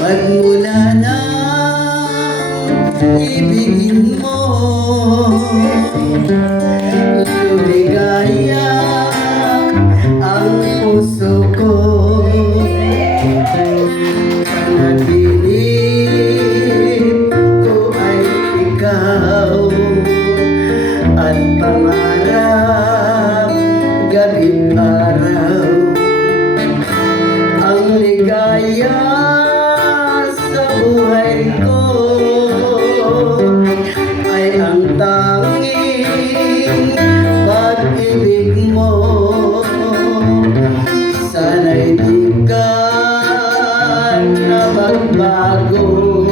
Pagmula na ibigin mo, lumigaya ang puso ko. Panaginip ko ay ikaw at pangarap gabi't araw. Ang ligaya sa buhay ko ay ang tanging pag-ibig mo. Sana'y di ka na magbago,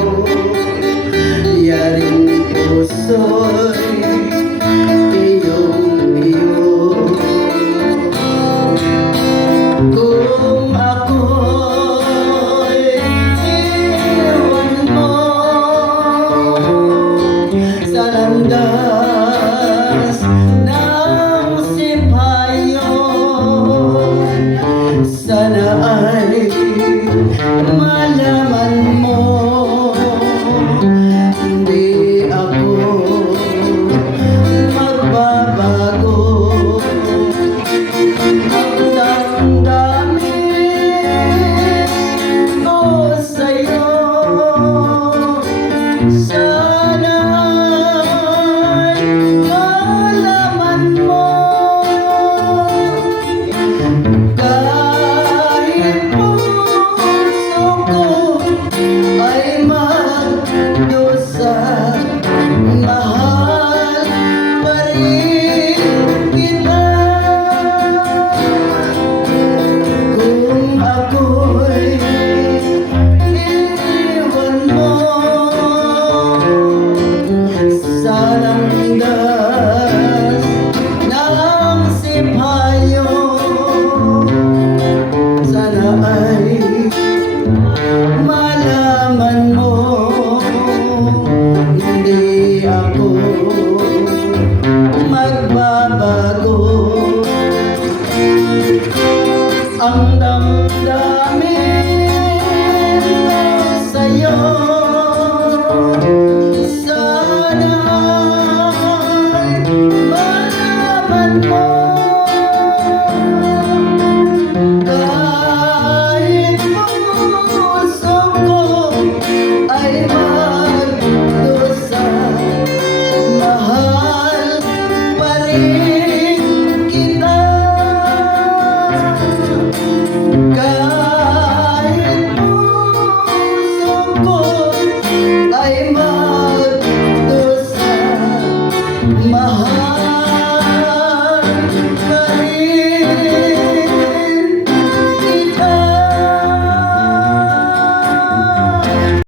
yaring puso'y iyong-iyo. Kung ako'y iwan mo sa landas ng sipayon, sana ay malaman mo hindi ako magbabago. Ang damdamin ko sa'yo, sana'y malaman mo. Kahit puso ko ay magdusa, mahal pa rin kita. Kung ako'y iwan mo sa landas ng sipayon, sana ay malaman mo hindi ako magbabago. Ang damdamin ko sa'yo